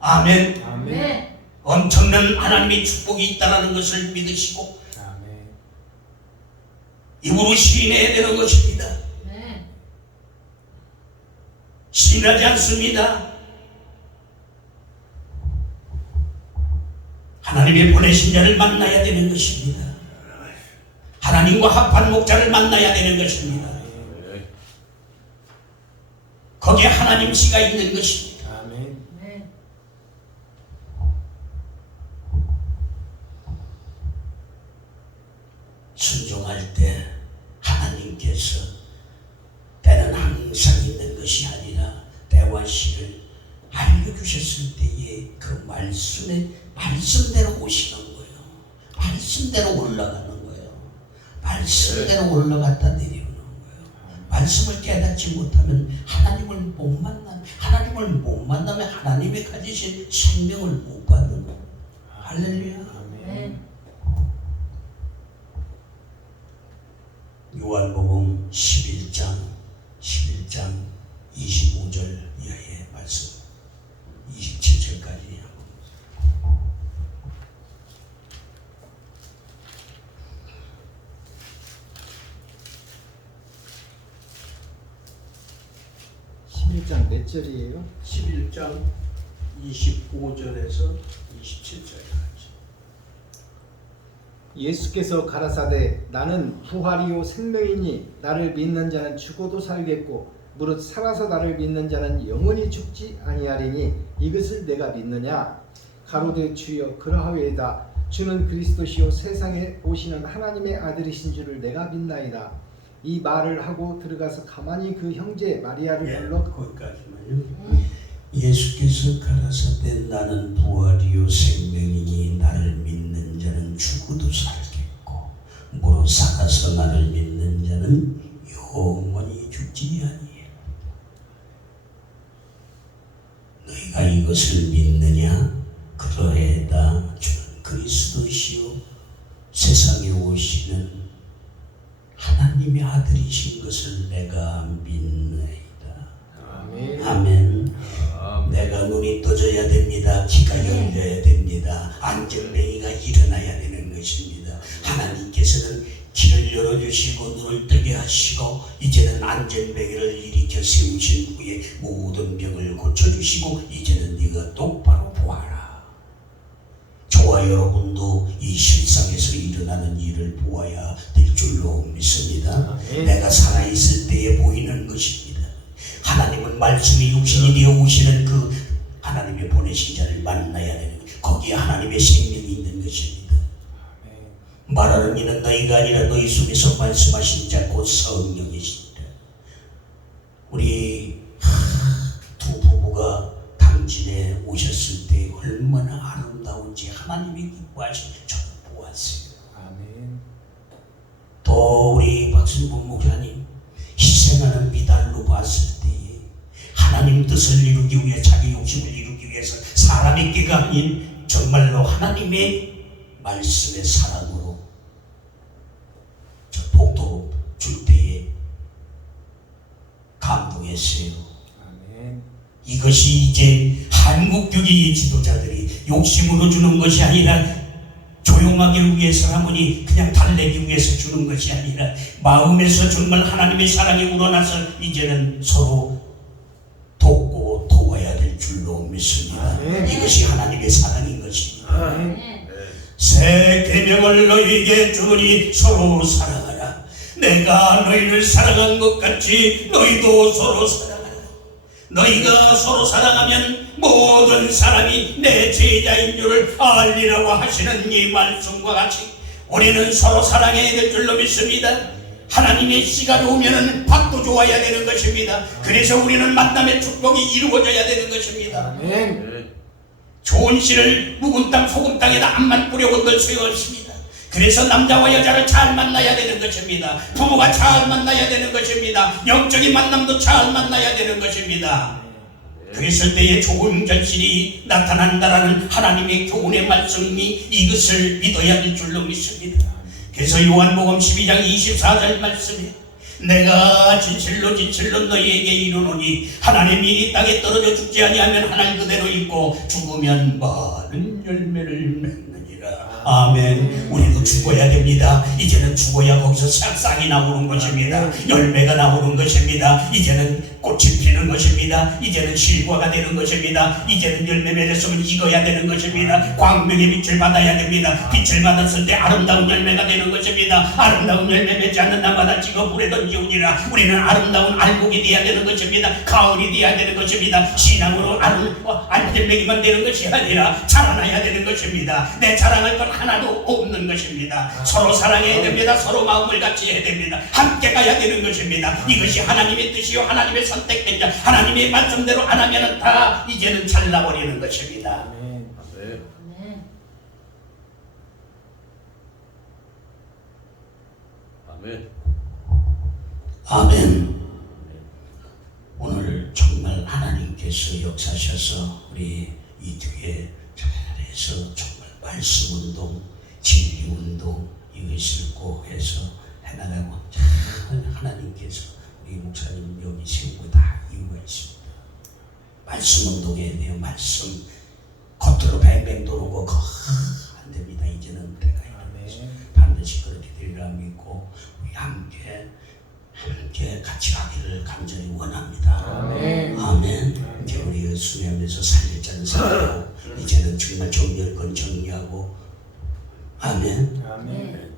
아멘. 아멘. 엄청난 하나님의 축복이 있다는 것을 믿으시고 아멘. 입으로 시인해야 되는 것입니다. 시인하지 않습니다. 하나님의 보내신 자를 만나야 되는 것입니다. 하나님과 합한 목자를 만나야 되는 것입니다. 거기에 하나님 씨가 있는 것입니다. 아멘. 순종할 때 하나님께서 때는 항상 있는 것이 아니라 때와 시를 알려주셨을 때에 그 말씀대로 오시는 거예요. 말씀대로 올라가는 거예요. 말씀대로 올라갔다 내려오는 거예요. 말씀을 깨닫지 못하면 하나님을 못 만나면 하나님의 가지신 생명을 못 받는 거예요. 할렐루야. 아멘. 요한복음 11장 25절 이하의 말씀 27절까지 11장 몇 절이에요? 11장 25절에서 27절까지. 예수께서 가라사대 나는 부활이요 생명이니 나를 믿는 자는 죽어도 살겠고 무릇 살아서 나를 믿는 자는 영원히 죽지 아니하리니 이것을 내가 믿느냐? 가로되 주여 그러하오이다. 주는 그리스도시요 세상에 오시는 하나님의 아들이신 줄을 내가 믿나이다. 이 말을 하고 들어가서 가만히 그 형제 마리아를 불러 거기까지만요. 예수께서 가라사대 나는 부활이요 생명이니 나를 믿는 자는 죽어도 살겠고 무릇 살아서 나를 믿는 자는 영원히 죽지 아니해. 너희가 이것을 믿느냐? 그러하다. 주는 그리스도시요 세상에 오시는 하나님의 아들이신 것을 내가 믿나이다. 아멘. 아멘. 내가 눈이 떠져야 됩니다. 귀가 열려야 됩니다. 안전뱅이가 일어나야 되는 것입니다. 하나님께서는 귀를 열어주시고 눈을 뜨게 하시고 이제는 안전뱅이를 일으켜 세우신 후에 모든 병을 고쳐주시고 이제는 네가 똑바로 보아라. 저와 여러분도 이 실상에서 일어나는 일을 보아야 될 줄로 믿습니다. 내가 살아있을 때에 보이는 것입니다. 하나님은 말씀이 육신이 되어 오시는 그 하나님의 보내신 자를 만나야 되는 거예요. 거기에 하나님의 생명이 있는 것입니다. 말하는 이는 너희가 아니라 너희 속에서 말씀하신 자 곧 성령이시니라. 우리 두 부부가 당진에 오셨을 때 얼마나 아름다운지 하나님이 기뻐하신 저는 보았어요. 아멘. 또 우리 박순봉 목사님 희생하는 미달로 봤을 때에 하나님 뜻을 이루기 위해 자기 욕심을 이루기 위해서 사람의 끼가 아닌 정말로 하나님의 말씀의 사랑으로 저 복도 줄 때에 감동했어요. 아멘. 이것이 이제 한국교계의 지도자들이 욕심으로 주는 것이 아니라 조용하게 위해서 하모니 그냥 달래기 위해서 주는 것이 아니라 마음에서 정말 하나님의 사랑이 우러나서 이제는 서로 돕고 도와야 될 줄로 믿습니다. 아멘. 이것이 하나님의 사랑인 것입니다. 아멘. 새 계명을 너희에게 주노니 서로 사랑하라. 내가 너희를 사랑한 것 같이 너희도 서로 사랑하라. 너희가 서로 사랑하면 모든 사람이 내 제자인 줄을 알리라고 하시는 이 말씀과 같이 우리는 서로 사랑해야 될 줄로 믿습니다. 하나님의 시간이 오면은 밥도 좋아야 되는 것입니다. 그래서 우리는 만남의 축복이 이루어져야 되는 것입니다. 아멘. 좋은 씨를 묵은 땅 소금 땅에다 암만 뿌려본들 소용없습니다. 그래서 남자와 여자를 잘 만나야 되는 것입니다. 부부가 잘 만나야 되는 것입니다. 영적인 만남도 잘 만나야 되는 것입니다. 그랬을 때에 좋은 결실이 나타난다라는 하나님의 교훈의 말씀이 이것을 믿어야 될 줄로 믿습니다. 그래서 요한복음 12장 24절 말씀에 내가 진실로 너희에게 이르노니 하나님이 이 땅에 떨어져 죽지 아니하면 하늘 그대로 있고 죽으면 많은 열매를 맺느니라. 아멘. 우리도 죽어야 됩니다. 이제는 죽어야 거기서 싹싹이 나오는 것입니다. 열매가 나오는 것입니다. 이제는 꽃이 피는 것입니다. 이제는 실과가 되는 것입니다. 이제는 열매 맺었으면 익어야 되는 것입니다. 광명의 빛을 받아야 됩니다. 빛을 받았을 때 아름다운 열매가 되는 것입니다. 아름다운 열매 맺지 않는 나마다 찍어 불에 던지우니라. 우리는 아름다운 알곡이 되어야 되는 것입니다. 가을이 되어야 되는 것입니다. 신앙으로 알들매기만 되는 것이 아니라 자라나야 되는 것입니다. 내 자랑할 건 하나도 없는 것입니다. 서로 사랑해야 됩니다. 서로 마음을 같이 해야 됩니다. 함께 가야 되는 것입니다. 이것이 하나님의 뜻이요 하나님의 선택된 자 하나님의 말씀대로 안 하면은 다 이제는 잘라버리는 것입니다. 아멘. 아멘. 아멘. 오늘 정말 하나님께서 역사하셔서 우리 이 뒤에 잘해서 정말 말씀 운동, 진리 운동 이것을 꼭 해서 해나가고 하나님께서 우리 목사님 여기 세우고 다 이유가 있습니다. 말씀 운동해야 돼요. 말씀 겉으로 뱅뱅 도는 거 안 됩니다. 이제는 때가 있는 반드시 그렇게 되리라 믿고 우리 함께 같이 가기를 간절히 원합니다. 아멘. 아멘. 이제 우리 수면에서 살릴 자는 살리고 이제는 정말 정리할 건 정리하고 아멘. 아멘.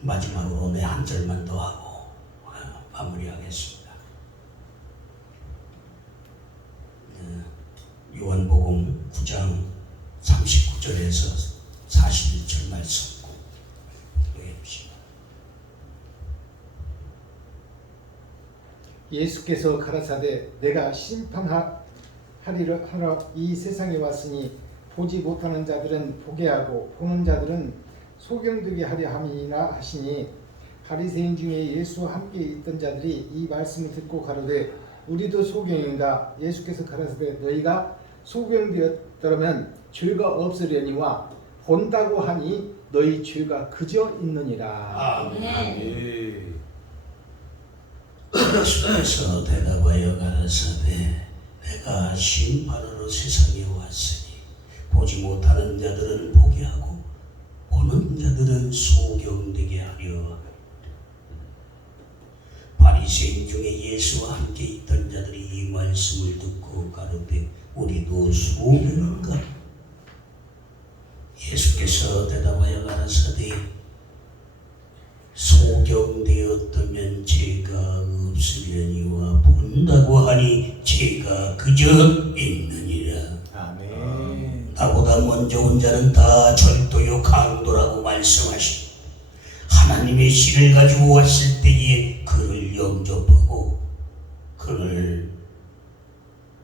마지막으로 내 한 절만 더 하고 마무리하겠습니다. 요한복음 9장 39절에서 41절 말씀 읽어봅시다. 예수께서 가라사대 내가 심판하리라 하러 이 세상에 왔으니 보지 못하는 자들은 보게 하고 보는 자들은 소경되게 하려 함이라 하시니 바리새인 중에 예수와 함께 있던 자들이 이 말씀을 듣고 가로되 우리도 소경인가. 예수께서 가라사대 너희가 소경되었더라면 죄가 없으려니와 본다고 하니 너희 죄가 그저 있느니라. 아멘. 예수께서 대답하여 가라사대 내가 심판으로 세상에 왔으니 보지 못하는 자들은 보게 하고 보는 자들은 소경되게 하려. 바리새인 중에 예수와 함께 있던 자들이 이 말씀을 듣고 가로되 우리도 소경인가. 예수께서 대답하여 가라사대 소경되었다면 죄가 없으려니와 본다고 하니 죄가 그저 있느니라. 아멘. 나보다 먼저 온 자는 다 절도요 강도라고 말씀하시고 하나님의 씨를 가지고 왔을 때에 그를 영접하고 그를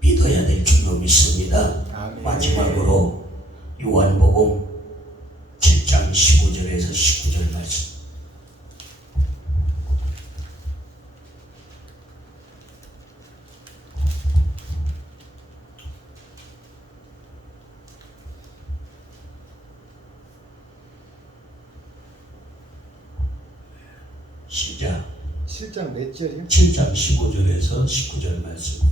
믿어야 될 줄로 믿습니다. 아멘. 마지막으로 요한복음 7장 15절에서 19절 말씀. 시작. 7장 몇 절이요? 7장 15절에서 19절 말씀.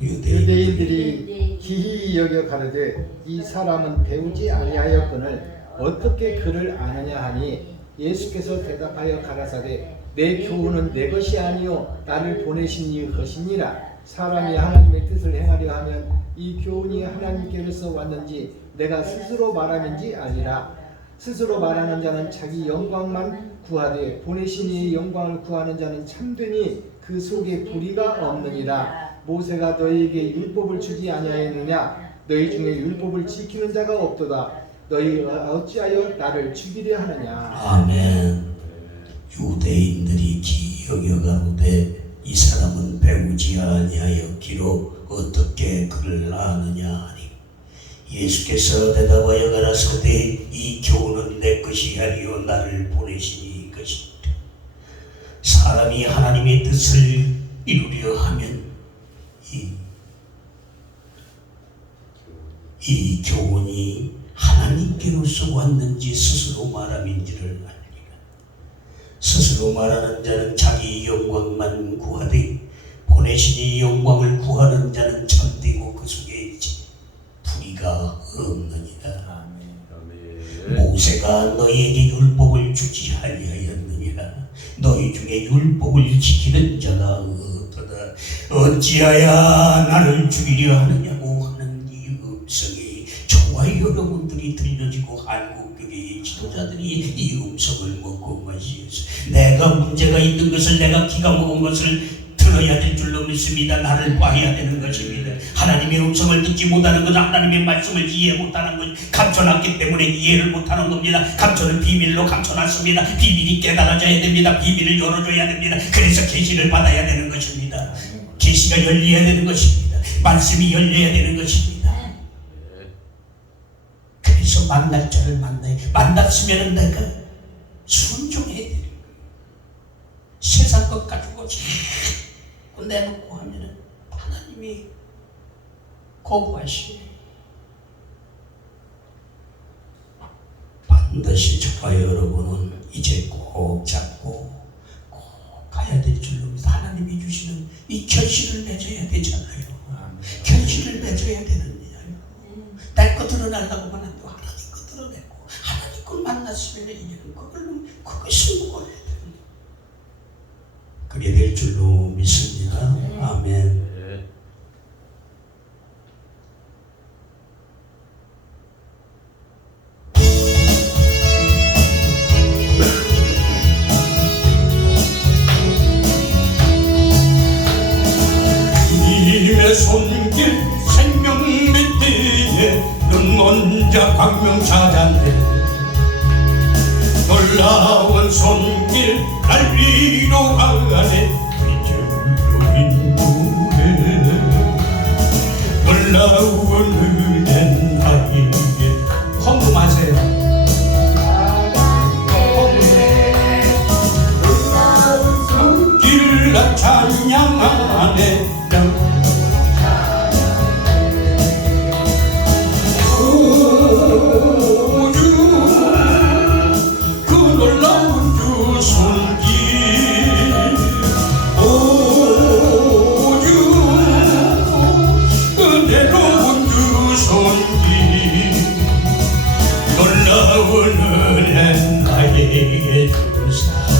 유대인들이 기히 여겨 가르되 이 사람은 배우지 아니하였거늘 어떻게 그를 아느냐 하니 예수께서 대답하여 가라사대 내 교훈은 내 것이 아니요 나를 보내신 이 것이니라. 사람이 하나님의 뜻을 행하려 하면 이 교훈이 하나님께로서 왔는지 내가 스스로 말하는지 아니라. 스스로 말하는 자는 자기 영광만 구하되 보내신 이의 영광을 구하는 자는 참되니 그 속에 불의가 없느니라. 모세가 너희에게 율법을 주지 아니하였느냐? 너희 중에 율법을 지키는 자가 없도다. 너희가 어찌하여 나를 죽이려 하느냐? 아멘. 유대인들이 기여겨가로되 이 사람은 배우지 아니하였기로 어떻게 그를 아느냐 하니 예수께서 대답하여 가라사대 이 교훈은 내 것이 아니요 나를 보내시니 것이니라. 사람이 하나님의 뜻을 이루려 하면 이 교훈이 하나님께로서 왔는지 스스로 말함인지를 알리라. 스스로 말하는 자는 자기 영광만 구하되 보내시니 영광을 구하는 자는 참되고 그 속에 있지 불의가 없느니라. 모세가 너희에게 율법을 주지 아니하였느니라. 너희 중에 율법을 지키는 자가 없도다. 어찌하여 나를 죽이려 하느냐고 하는 이 음성이 저와 여러분들이 들려지고 한국교회의 지도자들이 이 음성을 먹고 마시어서 내가 문제가 있는 것을 내가 기가 먹은 것을 들어야 될 줄로 믿습니다. 나를 봐야 되는 것입니다. 하나님의 음성을 듣지 못하는 것은 하나님의 말씀을 이해 못하는 것, 감춰놨기 때문에 이해를 못하는 겁니다. 감춰는 비밀로 감춰놨습니다. 비밀이 깨달아져야 됩니다. 비밀을 열어줘야 됩니다. 그래서 계시를 받아야 되는 것입니다. 계시가 열려야 되는 것입니다. 말씀이 열려야 되는 것입니다. 그래서 만날 자를 만나야 만났으면 내가 순종해야 되는 거예요. 세상 것 가지고 자꾸 내놓고 하면은 하나님이 거부하시네. 반드시 저와 여러분은 이제 꼭 잡고 꼭 가야 될 줄로 믿어. 하나님이 주시는 이 결실을 맺어야 되잖아요. 결실을 맺어야 되는 거예요. 내 거 드러나려고만 안 되고 하나님 거 드러내고 하나님 걸 만났으면 이제는 그걸 승부해야 돼요. 그게 될 줄로 믿습니다. 아멘. 주님의 손길 생명 밑에 눈먼자 광명 찾았네. 놀라운 손길 날 위로 가네. 위주로 인도해 놀라운 은혜 나에게 헌금하세요. 놀라운 손길 나 찬양하네.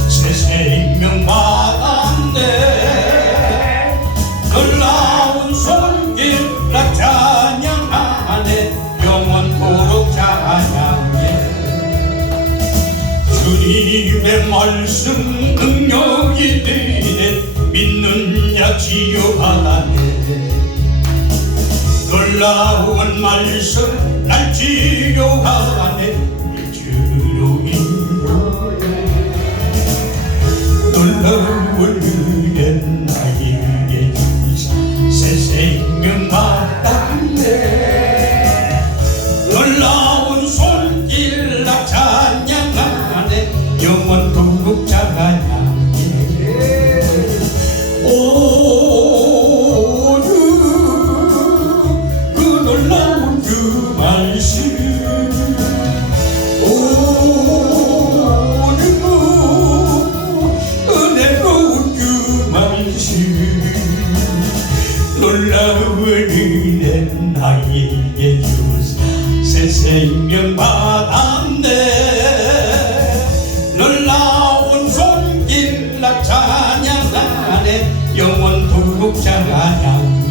새 생명 받았네. 놀라운 손길 나 찬양하네. 영원토록 찬양해. 주님의 말씀 능력이 되네. 믿는 자 치유받았네. 놀라운 말씀 날 치유 영원토록 자라나게 오주 그 놀라운 그 말씀 오주 은혜로운 그 말씀 놀라운 은혜 나에게 주사 새 생명 받았네 놀라운 손길 나 찬양하네 영원토록 찬양해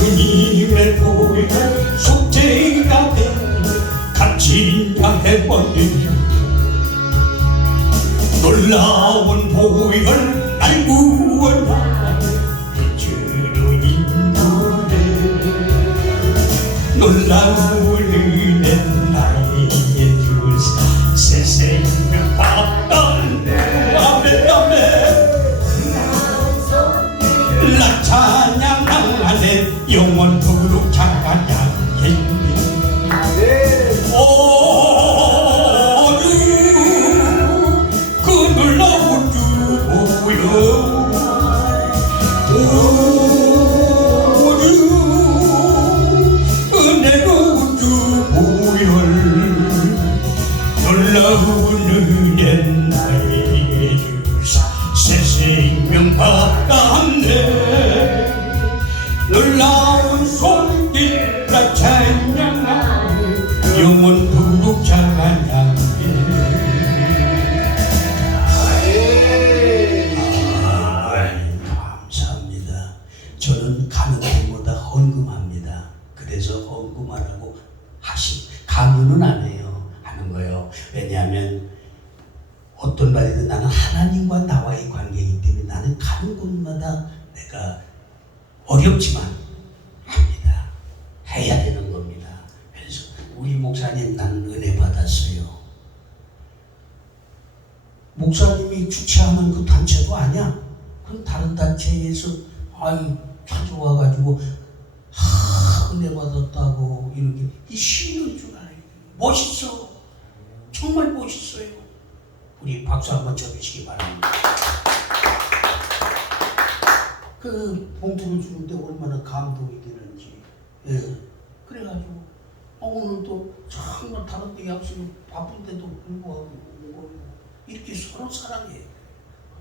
주님의 보혈 속죄가 돼 갇힌 자 해버린 놀라운 보혈 날 구원하네 주로 인도해 놀라운 은혜 나에게 주사 새 생명 받았네 아멘 아멘 나 찬양하네 영원토록 찬양해 오주 그 놀라운 주 보혈 오주 은혜로운 주 보혈 놀라운 은혜 나에게 주사 새 생명 받았네 놀라운 손길 나 찬양하네 영원토록 찬양해 감사합니다. 저는 가는 데마다 헌금합니다. 그래서 헌금하라고 강요는 안 해요. 하는 거예요. 왜냐하면 어떤 말이든 나는 하나님과 나와의 관계이기 때문에 나는 가는 곳마다 내가 어렵지만 합니다. 해야 되는 겁니다. 그래서 우리 목사님 나는 은혜 받았어요. 목사님이 주최하는 그 단체도 아니야. 그럼 다른 단체에서 찾아와가지고 은혜 받았다고 이렇게 이 쉬는 줄 알아요. 멋있어. 정말 멋있어요. 우리 박수 한번 쳐주시기 바랍니다. 그 봉투를 주는데 얼마나 감동이 되는지. 예. 그래가지고 오늘도 정말 다른 데 약속이 바쁜데도 불구하고 이렇게 서로 사랑해.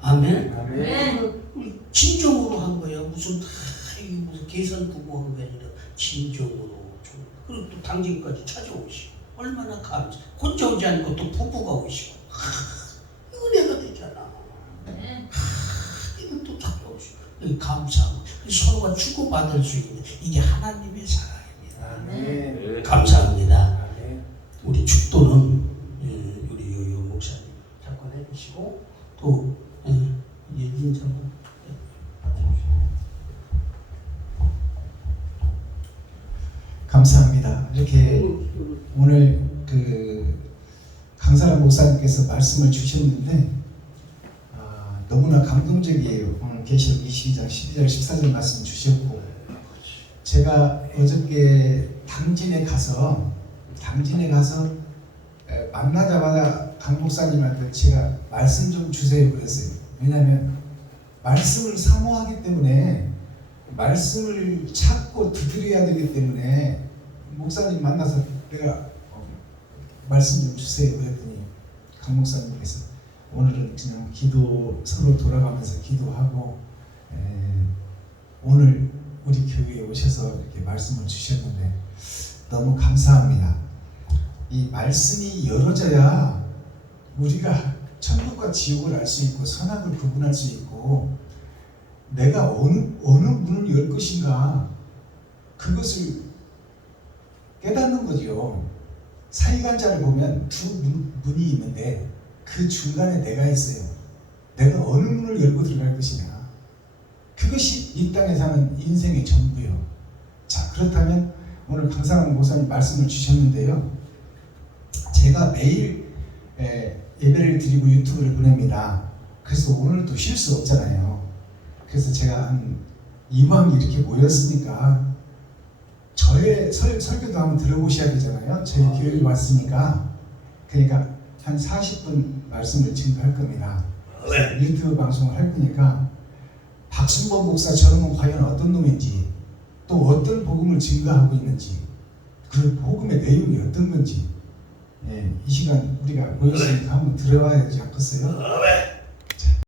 아멘. 아멘. 우리 진정으로 한 거야. 무슨 계산 두고 한 게 아니라 진정으로. 그리고 또 당진까지 찾아오시고 얼마나 감사. 혼자 오지 않고 또 부부가 오시고 은혜가 되잖아. 이건 또 찾아오시고 감사하고 서로가 주고받을 수 있는 이게 하나님의 사랑입니다. 아멘. 감사합니다. 아멘. 우리 축도는 우리 요요 목사님 잠깐 해주시고 또 인사도 감사합니다. 이렇게 오늘 그 강사람 목사님께서 말씀을 주셨는데 너무나 감동적이에요. 오늘 계시록 22장 12절 14절 말씀 주셨고 제가 어저께 당진에 가서 만나자마자 강 목사님한테 제가 말씀 좀 주세요 그랬어요. 왜냐하면 말씀을 사모하기 때문에 말씀을 찾고 두드려야 되기 때문에 목사님 만나서 내가 말씀 좀 주세요 그랬더니 강 목사님께서 오늘은 그냥 서로 돌아가면서 기도하고 오늘 우리 교회에 오셔서 이렇게 말씀을 주셨는데 너무 감사합니다. 이 말씀이 열어져야 우리가 천국과 지옥을 알 수 있고 선악을 구분할 수 있고 내가 어느 문을 열 것인가 그것을 깨닫는 거죠. 사이간자를 보면 두 문이 있는데 그 중간에 내가 있어요. 내가 어느 문을 열고 들어갈 것이냐. 그것이 이 땅에 사는 인생의 전부요. 자, 그렇다면 오늘 강상환 목사님 말씀을 주셨는데요. 제가 매일 예배를 드리고 유튜브를 보냅니다. 그래서 오늘은 또 쉴 수 없잖아요. 그래서 제가 한 이방이 이렇게 모였으니까 저의 설교도 한번 들어보셔야 되잖아요. 저희 교회에 왔으니까. 그러니까 한 40분 말씀을 증거할 겁니다. 유튜브 방송을 할 거니까 박순범 목사처럼은 과연 어떤 놈인지, 또 어떤 복음을 증거하고 있는지, 그 복음의 내용이 어떤 건지, 이 시간 우리가 모였으니까 한번 들어봐야 되지 않겠어요?